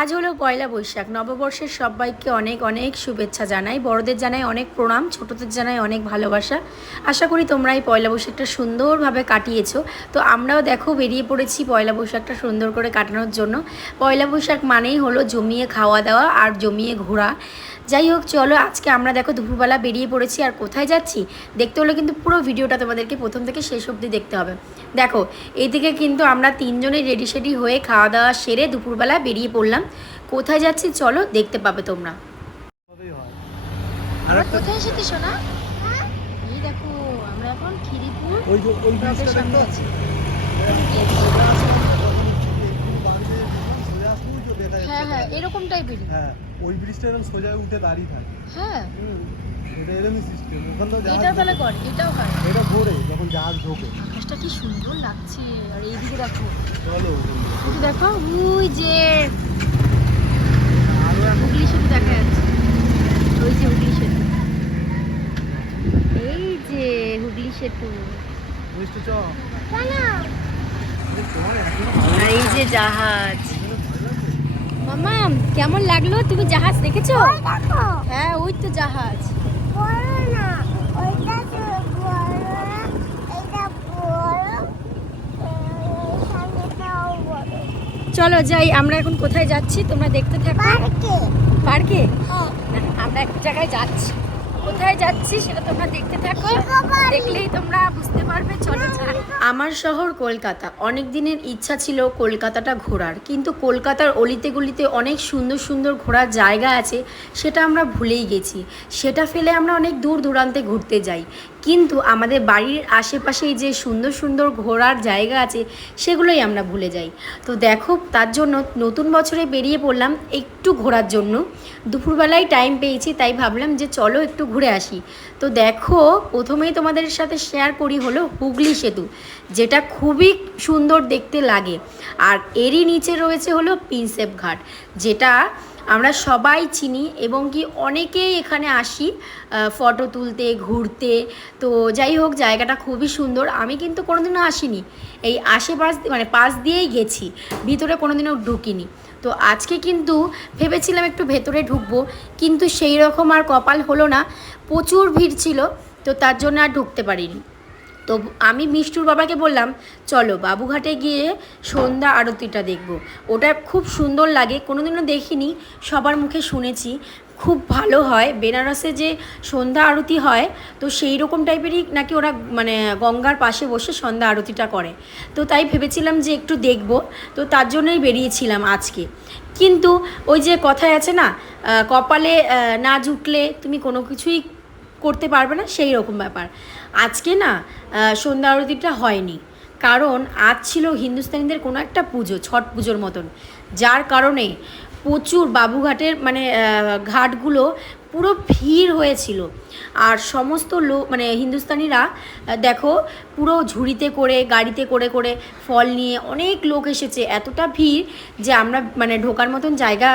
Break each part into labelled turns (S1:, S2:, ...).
S1: আজ হলো পয়লা বৈশাখ। নববর্ষের সবাইকে অনেক অনেক শুভেচ্ছা জানাই। বড়দের জানাই অনেক প্রণাম, ছোটদের জানাই অনেক ভালোবাসা। আশা করি তোমরা এই পয়লা বৈশাখটা সুন্দরভাবে কাটিয়েছো। তো আমরাও দেখো বেরিয়ে পড়েছি পয়লা বৈশাখটা সুন্দর করে কাটানোর জন্য। পয়লা বৈশাখ মানেই হলো জমিয়ে খাওয়া দাওয়া আর জমিয়ে ঘোরা। যাই হোক চলো আজকে আমরা দেখো দুপুরবেলা বেরিয়ে পড়েছি আর কোথায় যাচ্ছি? দেখতে হলে কিন্তু পুরো ভিডিওটা তোমাদেরকে প্রথম থেকে শেষ অবধি দেখতে হবে। দেখো এইদিকে কিন্তু আমরা তিনজনে রেডি সেডি হয়ে খাওয়া দাওয়া সেরে দুপুরবেলা বেরিয়ে পড়লাম। কোথায় যাচ্ছি চলো দেখতে পাবে তোমরা। কোথায় এসেছি সোনা? এই দেখো আমরা এখন খিরিপুর সামনে আছি। হ্যাঁ হ্যাঁ
S2: হ্যাঁ। ওই ব্রিজটা এরকম সোজা উঠে দাঁড়িয়ে থাকে।
S1: হ্যাঁ।
S2: এটা এরকমই সিস্টেম ওখান
S1: এটাও তাহলে কর এটাও হয়
S2: এটা ভোরে যখন জাহাজ ঢোকে।
S1: আকাশটা কি সুন্দর লাগছে আর এইদিকে দেখো।
S2: চলো
S1: একটু দেখো ওই যে হুগলি সেতু দেখা যাচ্ছে। ওই যে হুগলি সেতু। এই যে হুগলি সেতু। আর এই যে জাহাজ। মামা কেমন লাগল? তুমি জাহাজ দেখেছ? হ্যাঁ ওই তো জাহাজ। চলো যাই আমরা এখন কোথায় যাচ্ছি? তোমরা দেখতে থাকো। পার্কে। পার্কে? আমরা এক জায়গায় যাচ্ছি। কোথায় যাচ্ছি সেটা তোমরা দেখতে থাকো। দেখলেই তোমরা বুঝতে পারবে, চলো আমার শহর কলকাতা। অনেক দিনের ইচ্ছা ছিল কলকাতাটা ঘোরার, কিন্তু কলকাতার অলিতে গলিতে অনেক সুন্দর সুন্দর ঘোরার জায়গা আছে, সেটা আমরা ভুলেই গেছি। সেটা ফেলে আমরা অনেক দূর দূরান্তে ঘুরতে যাই। কিন্তু আমাদের বাড়ির আশেপাশেই যে সুন্দর সুন্দর ঘোরার জায়গা আছে, সেগুলোই আমরা ভুলে যাই। তো দেখো, তার জন্য নতুন বছরে বেরিয়ে পড়লাম একটু ঘোরার জন্য। দুপুরবেলায় টাইম পেয়েছি, তাই ভাবলাম যে চলো একটু ঘুরে আসি। তো দেখো, প্রথমেই তোমাদের সাথে শেয়ার করি হলো হুগলি সেতু, যেটা খুবই সুন্দর দেখতে লাগে। আর এরই নিচে রয়েছে হলো প্রিন্সেপ ঘাট, যেটা আমরা সবাই চিনি এবং কি অনেকেই এখানে আসি ফটো তুলতে, ঘুরতে। তো যাই হোক, জায়গাটা খুবই সুন্দর। আমি কিন্তু কোনোদিনও আসিনি। এই আশেপাশ মানে পাশ দিয়েই গেছি। ভিতরে কোনোদিনও ঢুকিনি। তো আজকে কিন্তু ভেবেছিলাম একটু ভেতরে ঢুকবো, কিন্তু সেই রকম আর কপাল হলো না। প্রচুর ভিড় ছিল, তো তার জন্য আর ঢুকতে পারিনি। তো আমি মিষ্টুর বাবাকে বললাম, চলো বাবুঘাটে গিয়ে সন্ধ্যা আরতিটা দেখব। ওটা খুব সুন্দর লাগে, কোনোদিনও দেখিনি, সবার মুখে শুনেছি। খুব ভালো হয়, বেনারসে যে সন্ধ্যা আরতি হয়, তো সেই রকম টাইপেরই নাকি ওরা মানে গঙ্গার পাশে বসে সন্ধ্যা আরতিটা করে। তো তাই ভেবেছিলাম যে একটু দেখব, তো তার জন্যই বেরিয়েছিলাম আজকে। কিন্তু ওই যে কথায় আছে না কপালে না জুটলে তুমি কোনো কিছুই করতে পারবে না, সেই রকম ব্যাপার। আজকে না সন্ধ্যা আরতিটা হয়নি। কারণ আজ ছিল হিন্দুস্তানিদের কোনো একটা পুজো, ছট পুজোর মতন। যার কারণে প্রচুর বাবুঘাটের মানে ঘাটগুলো পুরো ভিড় হয়েছিল। আর সমস্ত লোক মানে হিন্দুস্তানিরা দেখো, পুরো ঝুড়িতে করে, গাড়িতে করে করে ফল নিয়ে অনেক লোক এসেছে। এতটা ভিড় যে আমরা মানে ঢোকার মতন জায়গা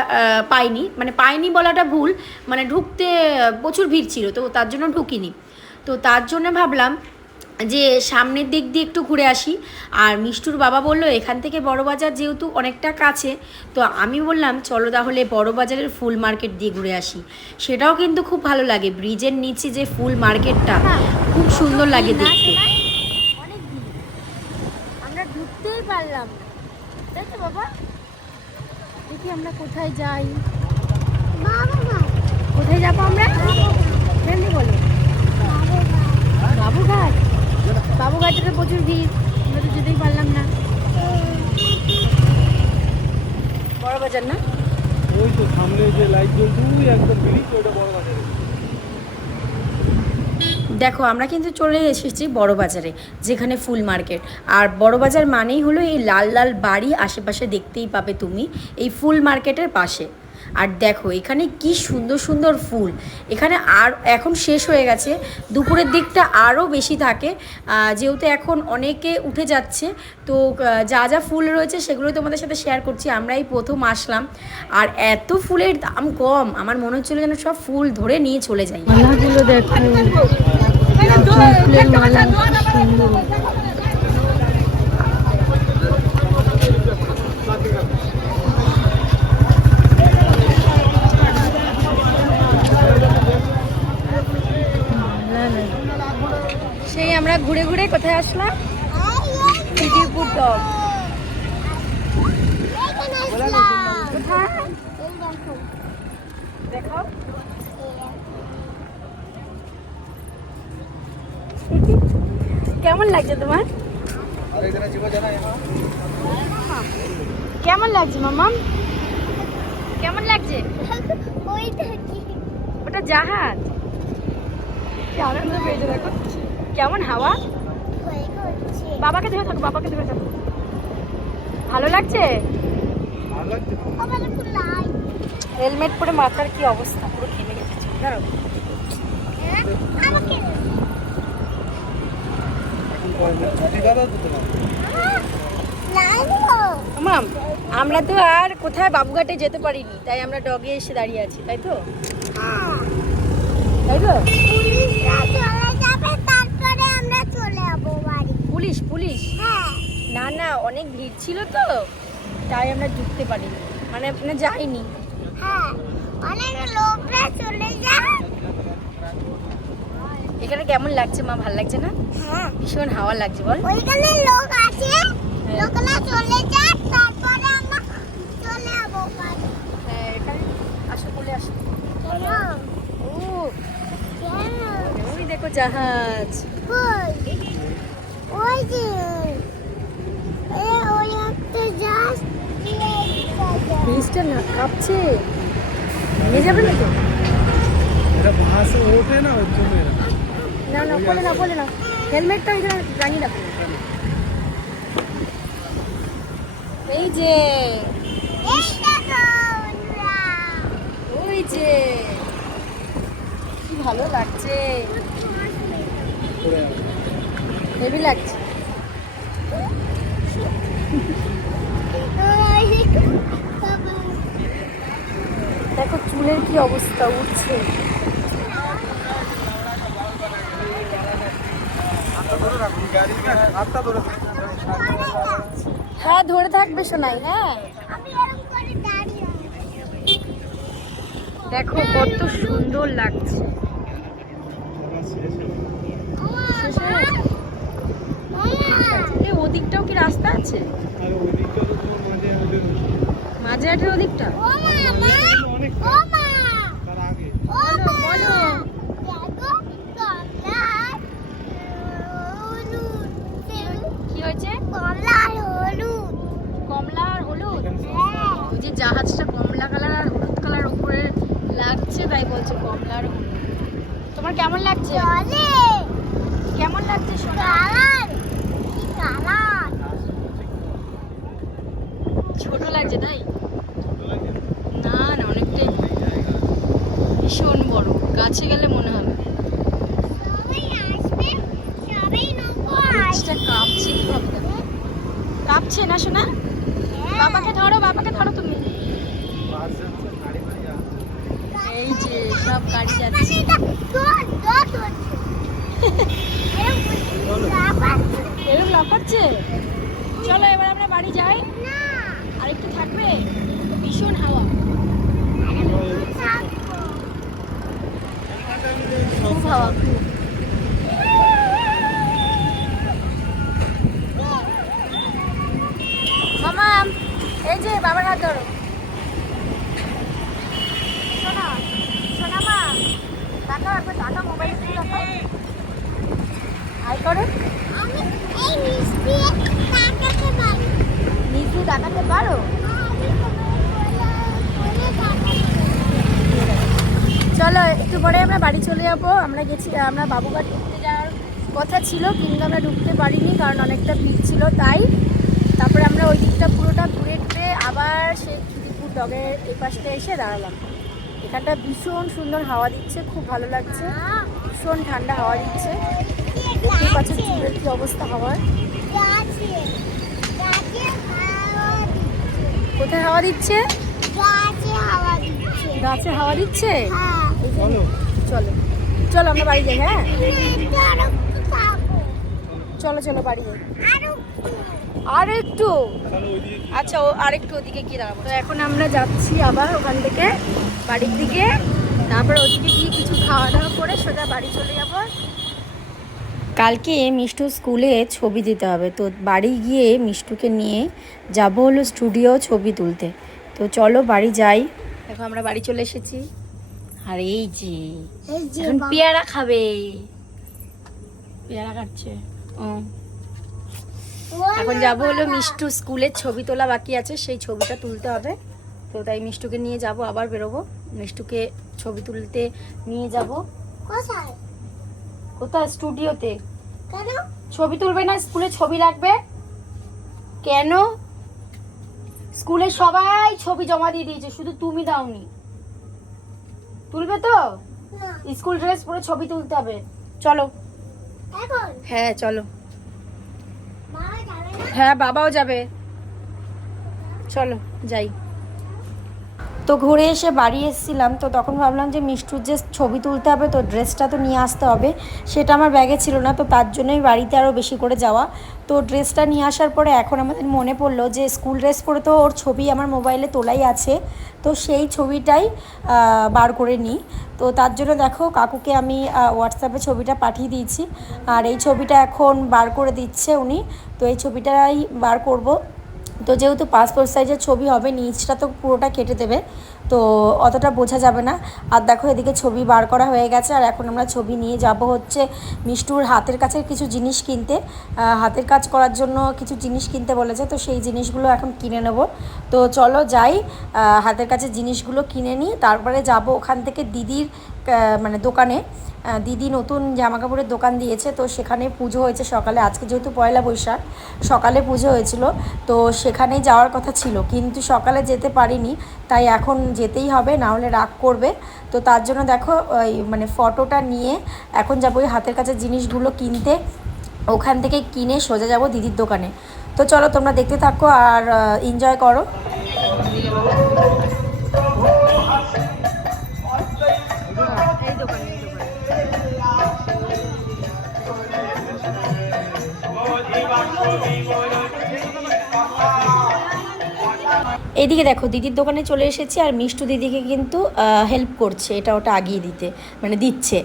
S1: পাইনি। মানে পাইনি বলাটা ভুল মানে ঢুকতে প্রচুর ভিড় ছিল, তো তার জন্য ঢুকিনি। তো তার জন্য ভাবলাম যে সামনের দিক দিয়ে একটু ঘুরে আসি আর মিষ্টুর বাবা বলল এখান থেকে বড়বাজার যেহেতু অনেকটা কাছে তো আমি বললাম চলো তাহলে বড়বাজারের ফুল মার্কেট দিয়ে ঘুরে আসি। সেটাও কিন্তু খুব ভালো লাগে ব্রিজের নিচে যে ফুল মার্কেটটা খুব সুন্দর লাগে দেখতে।
S3: অনেক আমরা ঢুকতেই পারলাম তাই তো বাবা?
S1: দেখি আমরা কোথায় যাই।
S3: বাবা
S1: কোথায় যাব আমরা? বলো। বাবুঘাট? বাবুঘাটে তো প্রচুর ভিড় আমরা তো যেতেই পারলাম না। বড়বাজার না?
S2: ওই তো সামনে যে লাইট জ্বলছে ওই একদম ব্রিজ ওইটা বড় বাজারে।
S1: দেখো আমরা কিন্তু চলে এসেছি বড় বাজারে যেখানে ফুল মার্কেট। আর বড় বাজার মানেই হলো এই লাল লাল বাড়ি আশেপাশে দেখতেই পাবে তুমি এই ফুল মার্কেটের পাশে। আর দেখো, এখানে কি সুন্দর সুন্দর ফুল। এখানে আর এখন শেষ হয়ে গেছে। দুপুরের দিকটা আরও বেশি থাকে। যেহেতু এখন অনেকে উঠে যাচ্ছে, তো যা যা ফুল রয়েছে সেগুলোই তোমাদের সাথে শেয়ার করছি। আমরাই প্রথম আসলাম। আর এত ফুলের দাম কম, আমার মনে হচ্ছিল যেন সব ফুল ধরে নিয়ে চলে যাই। মালাগুলো দেখো। মালা সুন্দর।
S4: ঘুরে ঘুরে কোথায় আসলাম? খিদিরপুর ডগ কোথায় দেখো কেমন লাগছে তোমার? কেমন লাগছে মামাম কেমন লাগছে? ওটা জাহাজ। আনন্দ পেয়েছে দেখো। কেমন হাওয়া? বাবাকে ধরে থাকো, বাবাকে ধরে থাকো। ভালো লাগছে? হেলমেট পরে মাথার কি অবস্থা? পুরো ঘেমে গেছে মাম, আমরা তো আর কোথায় বাবুঘাটে যেতে পারিনি, তাই আমরা ডগে এসে দাঁড়িয়ে আছি, তাই তো? তাই তো
S3: পুলিশরা চলে যাবে তারপরে আমরা চলে যাব বাড়ি
S4: পুলিশ পুলিশ?
S3: হ্যাঁ।
S4: না না অনেক ভিড় ছিল তো তাই আমরা ঢুকতে পারিনি। মানে মানে যাইনি।
S3: হ্যাঁ অনেক লোকরা চলে যায়।
S4: এখানে কেমন লাগছে মা? ভালো লাগছে না?
S3: হ্যাঁ।
S4: ভীষণ হাওয়া লাগছে বল।
S3: ওইখানে লোক আছে। লোকরা চলে যায় তারপরে আমরা চলে যাব
S4: হ্যাঁ এখানে আসো বলে আসো।
S3: কেন
S4: ও। দেখো জাহাজ।
S3: ওই যে ওই একটা জাহাজ
S4: ব্রিজটা না কাঁপছে। ভেঙে যাবে না তো
S2: এটা বাসে ওঠে না ওর জন্য
S4: না না বলে না বলে না। হেলমেটটা এখানে জানি এই যে
S3: এইটা তো বন্ধুরা।
S4: ওই যে কি ভালো লাগছে। হেভি লাগছে। দেখো চুলের কি অবস্থা, উঠছে। হ্যাঁ ধরে থাকবে শোনাই হ্যাঁ। দেখো কত সুন্দর লাগছে। ওদিকটাও কি রাস্তা আছে?
S2: মাঝে
S4: আটের ওদিকটা?
S3: ও মামা
S2: অনেক
S3: ও মা!
S2: তার আগে।
S3: ও
S4: বলো,
S3: মা!
S4: বলো।
S3: দেখো কমলার হলুদ।
S4: কি হয়েছে? কমলা আর হলুদ।
S3: হ্যাঁ।
S4: ওই যে জাহাজটা কমলা কালার আর হলুদ কালার উপরে লাগছে তাই বলছে কমলা আর হলুদ। তোমার কেমন লাগছে? কেমন লাগছে সোনা
S3: কালার কি কালার
S4: ছোট লাগছে, তাই? না না, অনেকটাই। ভীষণ বড়। গাছে গেলে মনে হবে। কাঁপছে। কাঁপছে না শোনা বাবাকে ধরো বাবাকে ধরো তুমি। এই যে, সব গাড়ি যাচ্ছে। এরকম লাফাচ্ছে? চলো, এবার আমরা বাড়ি যাই। আর একটু থাকবে? ভীষণ হাওয়া। খুব হাওয়া, খুব। এই যে বাবার হাত ধরো। শোনা শোনা মা মোবাইল দিয়ে হাই করো। নিজে তাকাতে পারো? চলো, একটু পরে আমরা বাড়ি চলে যাব। আমরা গেছি, আমরা বাবুঘাট ঘুরতে যাওয়ার কথা ছিল, কিন্তু আমরা ঢুকতে পারিনি, কারণ অনেকটা ভিড় ছিল তাই। তারপরে আমরা ওই দিকটা পুরোটা ঘুরে ঘুরে আবার সেই খিদিপুর ডগের এই পাশটা এসে দাঁড়ালাম। এখানটা ভীষণ সুন্দর হাওয়া দিচ্ছে, খুব ভালো লাগছে। ভীষণ ঠান্ডা হাওয়া দিচ্ছে। চুলের কি অবস্থা হওয়ার। কোথায় হাওয়া দিচ্ছে? গাছে হাওয়া দিচ্ছে।
S2: চলো
S4: চলো চলো আমরা বাড়ি যাই হ্যাঁ? চলো চলো বাড়ি যাই। আর একটু। আচ্ছা ও আরেকটু ওদিকে গিয়ে দাঁড়াবো। তো এখন আমরা যাচ্ছি আবার ওখান থেকে বাড়ির দিকে। তারপর ওদিকে গিয়ে কিছু খাওয়া দাওয়া করে সোজা বাড়ি চলে যাব।
S1: কালকে মিষ্টু স্কুলে ছবি দিতে হবে। তো বাড়ি গিয়ে মিষ্টুকে নিয়ে যাব হলো স্টুডিও ছবি তুলতে। তো চলো বাড়ি যাই। দেখো আমরা বাড়ি চলে এসেছি। আর এই যে এখন পেয়ারা খাবে। পেয়ারা খাচ্ছে ও। এখন যাব হলো মিষ্টু স্কুলের ছবি তোলা বাকি আছে সেই ছবিটা তুলতে হবে। তো তাই মিষ্টুকে নিয়ে যাব আবার বেরোবো। মিষ্টুকে ছবি তুলতে নিয়ে যাব।
S3: কোথায়?
S1: কোথায়? স্টুডিওতে
S3: কেন?
S1: ছবি তুলবে না? স্কুলে ছবি রাখবে? কেন? স্কুলে সবাই ছবি জমা দিয়ে দিয়েছে শুধু তুমি দাওনি। তুলবে তো? স্কুল ড্রেস পরে ছবি তুলতে হবে। চলো। হ্যাঁ চলো। হ্যাঁ বাবাও যাবে। চলো যাই। তো ঘুরে এসে বাড়ি এসেছিলাম, তো তখন ভাবলাম যে মিষ্টুর যে ছবি তুলতে হবে, তো ড্রেসটা তো নিয়ে আসতে হবে, সেটা আমার ব্যাগে ছিল না, তো তার জন্যই বাড়িতে আরও বেশি করে যাওয়া। তো ড্রেসটা নিয়ে আসার পরে এখন আমাদের মনে পড়ল যে স্কুল ড্রেস পরে তো ওর ছবি আমার মোবাইলে তোলাই আছে, তো সেই ছবিটাই বার করে নিই। তো তার জন্য দেখো কাকুকে আমি হোয়াটসঅ্যাপে ছবিটা পাঠিয়ে দিয়েছি, আর এই ছবিটা এখন বার করে দিচ্ছে উনি, তো এই ছবিটাই বার করব। তো যেহেতু পাসপোর্ট সাইজের ছবি হবে, নিচটা তো পুরোটা কেটে দেবে, তো অতটা বোঝা যাবে না। আর দেখো এদিকে ছবি বার করা হয়ে গেছে, আর এখন আমরা ছবি নিয়ে যাব হচ্ছে মিষ্টুর হাতের কাছে কিছু জিনিস কিনতে। হাতের কাজ করার জন্য কিছু জিনিস কিনতে বলেছে, তো সেই জিনিসগুলো এখন কিনে নেব। তো চলো যাই হাতের কাছে জিনিসগুলো কিনে নিই, তারপরে যাব ওখান থেকে দিদির মানে দোকানে দিদি নতুন জামা কাপড়ের দোকান দিয়েছে, তো সেখানে পুজো হয়েছে সকালে। আজকে যেহেতু পয়লা বৈশাখ, সকালে পুজো হয়েছিল, তো সেখানেই যাওয়ার কথা ছিল। কিন্তু সকালে যেতে পারিনি, তাই এখন যেতেই হবে, না হলে রাগ করবে। তো তার জন্য দেখো, ওই মানে ফটোটা নিয়ে এখন যাব ওই হাতের কাছে জিনিসগুলো কিনতে। ওখান থেকে কিনে সোজা যাব দিদির দোকানে। তো চলো তোমরা দেখতে থাকো আর এনজয় করো। এইদিকে দেখো, দিদির দোকানে চলে এসেছি আর মিষ্টু দিদিকে কিন্তু হেল্প করছে। এটা ওটা আগিয়ে দিতে মানে দিচ্ছে।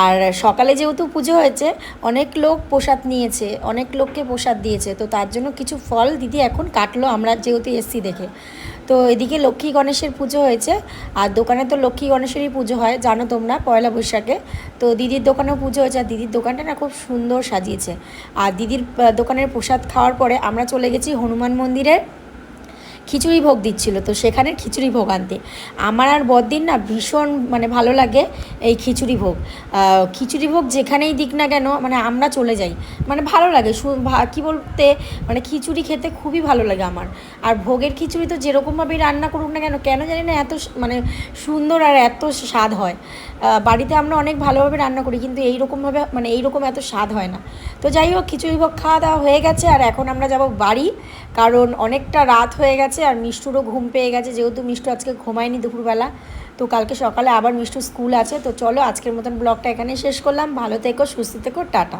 S1: আর সকালে যেহেতু পুজো হয়েছে, অনেক লোক প্রসাদ নিয়েছে, অনেক লোককে প্রসাদ দিয়েছে। তো তার জন্য কিছু ফল দিদি এখন কাটলো, আমরা যেহেতু এসছি দেখে। তো এদিকে লক্ষ্মী গণেশের পুজো হয়েছে, আর দোকানে তো লক্ষ্মী গণেশেরই পুজো হয়, জানো তোমরা, পয়লা বৈশাখে। তো দিদির দোকানেও পুজো হয়েছে, আর দিদির দোকানটা না খুব সুন্দর সাজিয়েছে। আর দিদির দোকানের প্রসাদ খাওয়ার পরে আমরা চলে গেছি হনুমান মন্দিরে। খিচুড়ি ভোগ দিচ্ছিল, তো সেখানে খিচুড়ি ভোগ আনতে। আমার আর বদিন না ভীষণ মানে ভালো লাগে এই খিচুড়ি ভোগ। খিচুড়ি ভোগ যেখানেই দিক না কেন মানে আমরা চলে যাই। মানে ভালো লাগে কী বলতে মানে খিচুড়ি খেতে খুবই ভালো লাগে আমার। আর ভোগের খিচুড়ি তো যেরকমভাবেই রান্না করুক না কেন কেন জানি না এত মানে সুন্দর আর এত স্বাদ হয়। বাড়িতে আমরা অনেক ভালোভাবে রান্না করি, কিন্তু এইরকমভাবে মানে এইরকম এত স্বাদ হয় না। তো যাই হোক, খিচুড়ি ভোগ খাওয়া দাওয়া হয়ে গেছে, আর এখন আমরা যাব বাড়ি, কারণ অনেকটা রাত হয়ে গেছে আর মিষ্টুরও ঘুম পেয়ে গেছে, যেহেতু মিষ্টু আজকে ঘুমায়নি দুপুরবেলা, তো কালকে সকালে আবার মিষ্টু স্কুল আছে, তো চলো আজকের মতন ব্লগটা এখানে শেষ করলাম। ভালো থেকো, সুস্থ থেকো, টাটা।